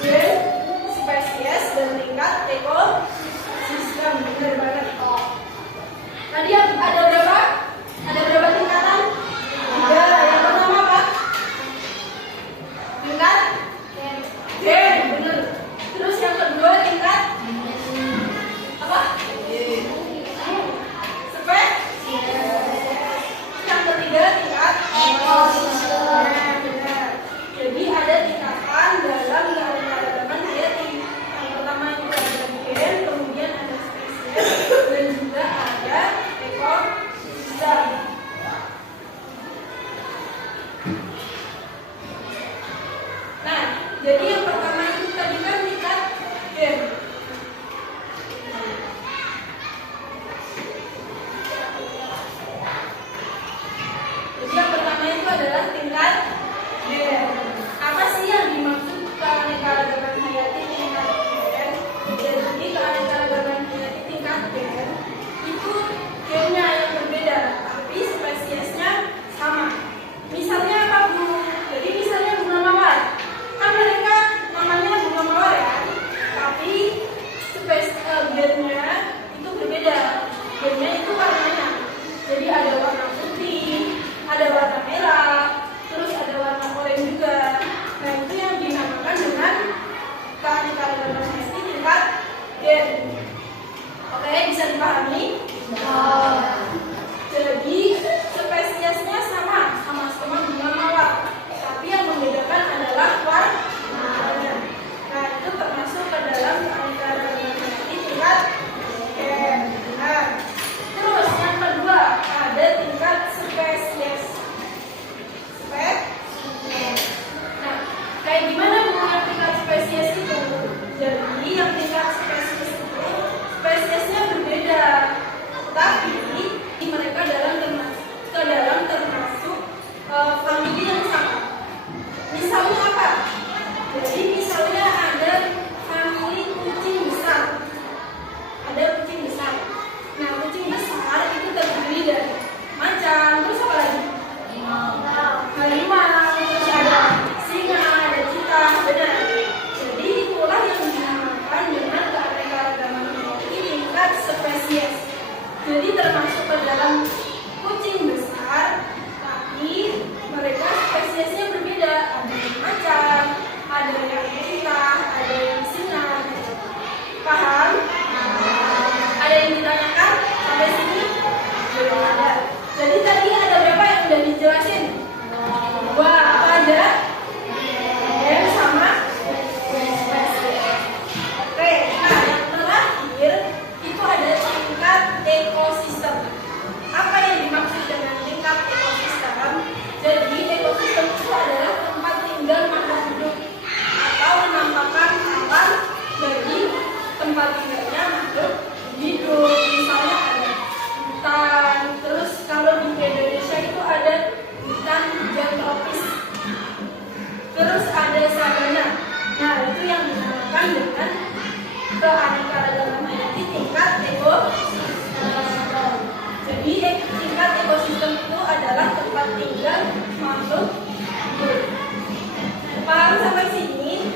gen, spesies, dan tingkat ekosistem. Benar banget. Tadi ada berapa? Ada berapa tingkatan? 3. Yang pertama apa? Tingkat gen, benar. Terus yang kedua tingkat apa? Yang ketiga tingkat ekosistem. Benar. Jadi ada tingkatan dalam keanekaragaman hayati. Yang pertama itu ada gen, kemudian ada spesies, dan juga ada ekosistem. Nah, jadi yang pertama itu tadi kan tingkat gen. Jadi yang pertama itu adalah tingkat gen. Apa sih yang dimaksud keanekaragaman hayati tingkat gen? Jadi keanekaragaman hayati tingkat gen itu gennya yang berbeda, tapi spesiesnya sama. Misalnya apa, Bu? Jadi misalnya bunga mawar, kan mereka namanya bunga mawar ya, tapi gennya itu berbeda. Gennya itu warnanya. Jadi ada warna putih, ada warna merah, terus ada warna oranye juga. Nah, itu yang dinamakan dengan keanekaragaman hayati tingkat gen. Oke, bisa dipahami? Jadi spesiesnya sama bunga mawar, tapi yang membedakan adalah warnanya. Nah, itu termasuk ke dalam keanekaragaman hayati tingkat gen. Nah, terus yang kedua ada tingkat spesies. Nah, kayak gimana bukan tingkat spesies itu? Jadi yang tingkat spesies itu spesiesnya berbeda, tapi mereka termasuk famili yang sama. Misalnya apa? Jadi misalnya ada famili kucing besar. Ada kucing besar. Nah, kucing besar itu terdiri dari macan, terus apa lagi? Harimau, terus ada singa, ada cheetah, benar. Jadi itulah yang dinamakan dengan keanekaragaman hayati tingkat spesies. Jadi termasuk ke dalam kucing besar, tapi mereka spesiesnya berbeda. Ada yang macan, ada yang cheetah, ada yang singa. Paham? Ada yang ditanyakan sampai sini? Belum ada. Jadi tadi ada berapa yang sudah dijelasin? 2. Apa aja? Gen sama spesies. Oke, nah yang terakhir itu ada tingkat ekosistem. Apa yang dimaksud dengan tingkat ekosistem? Jadi ekosistem itu adalah tempat tinggal makhluk hidup atau penampakan alam bagi tempat tinggalnya makhluk hidup. Misalnya ada hutan, terus kalau di Indonesia itu ada hutan hujan tropis, terus ada sabana. Nah, itu yang dinamakan dengan keanekaragaman hayati tingkat ekosistem. Jadi tingkat ekosistem itu adalah tempat tinggal makhluk hidup. Paham sampai sini?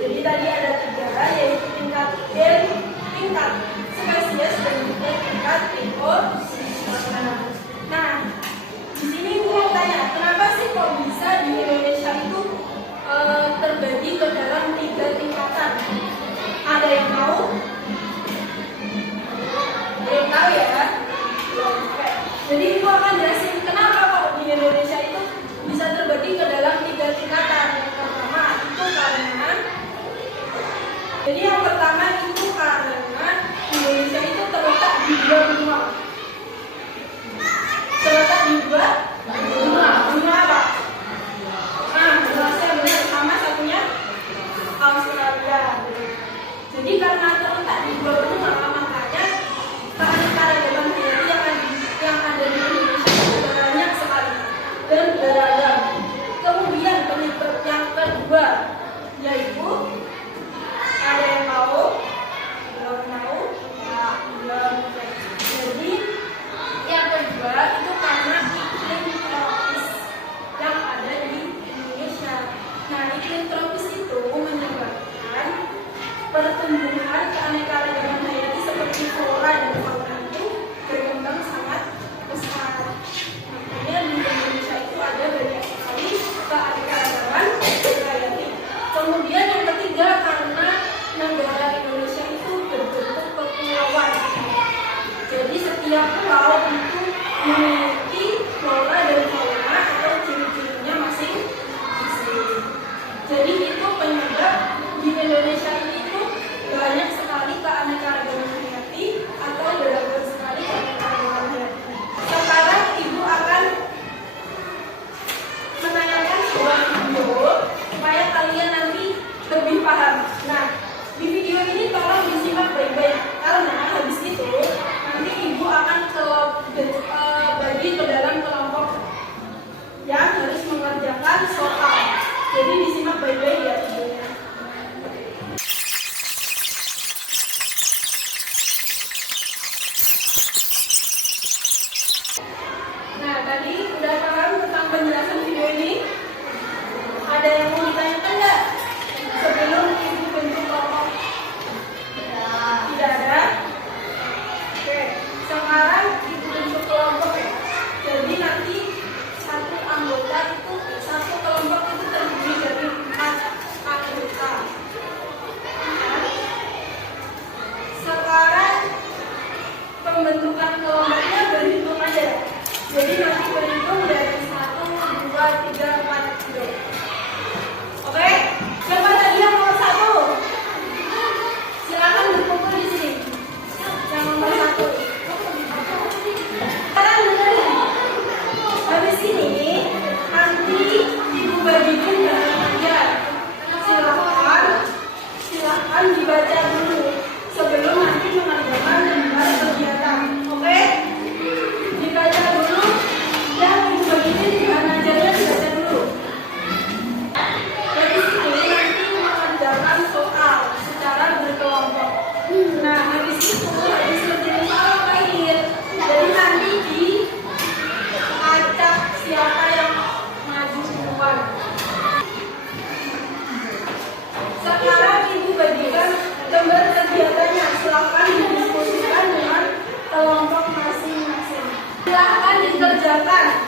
Jadi tadi ada 3, yaitu tingkat gen, tingkat spesies, dan juga tingkat ekosistem. Nah, di sini mau tanya, kenapa sih kok bisa di Indonesia itu terbagi ke dalam 3 tingkatan? Ada yang tahu? Ada yang tahu ya? Oke. Jadi aku akan jelasin kenapa kok di Indonesia itu bisa terbagi ke dalam 3 tingkatan. Yang pertama itu karena, jadi yang pertama itu karena Indonesia itu terletak di 2 benua. Terletak di 2 benua. Benua apa? Nah, jelasnya benar, sama satunya Australia. Jadi karena terletak di 2 benua, makanya keanekaragaman hayati yang ada di Indonesia itu banyak sekali dan beragam. Kemudian yang kedua yaitu ada yang tahu? negara Indonesia itu berbentuk kepulauan. Jadi setiap pulau itu memiliki flora dan fauna atau ciri-cirinya masing-masing. Jadi itu penyebab di Indonesia ini itu banyak sekali keanekaragaman hayati atau beragam sekali keanekaragaman hayati. Sekarang Ibu akan menanyakan sebuah video supaya kalian nanti lebih paham. Nah, di video ini tolong disimak baik-baik karena habis itu nanti Ibu akan bagi ke dalam kelompok yang harus mengerjakan soal. Jadi disimak baik-baik ya videonya. Nah, tadi udah paham tentang penjelasan video ini? Ada yang mau ditanyakan nggak sebelum Ibu bentuk kelompok? Tidak ada? Oke, sekarang Ibu bentuk kelompok ya. Jadi nanti satu anggota itu, satu kelompok itu terdiri dari 4 anggota. Sekarang pembentukan kelompoknya berhitung aja. Jadi nanti berhitung dari 1, 2, 3, 4 gitu. Oke? Siapa tadi yang nomor 1? Silakan berkumpul di sini. Yang nomor 1. Sekarang dengerin. Habis ini nanti Ibu bagikan dengan ajar. Silakan dibaca dulu sebelum nanti mengerjakan lembar kegiatan. Oke? Dibaca dulu. Yang Ibu bagikan dengan ajarnya dibaca dulu. Dari sini nanti mengerjakan soal secara berkelompok. Nah, habis kerjain soal terakhir. Jadi nanti diacak siapa yang maju duluan. Sekarang Ibu bagikan lembar kegiatannya. Silakan didiskusikan dengan kelompok masing-masing. Silakan dikerjakan.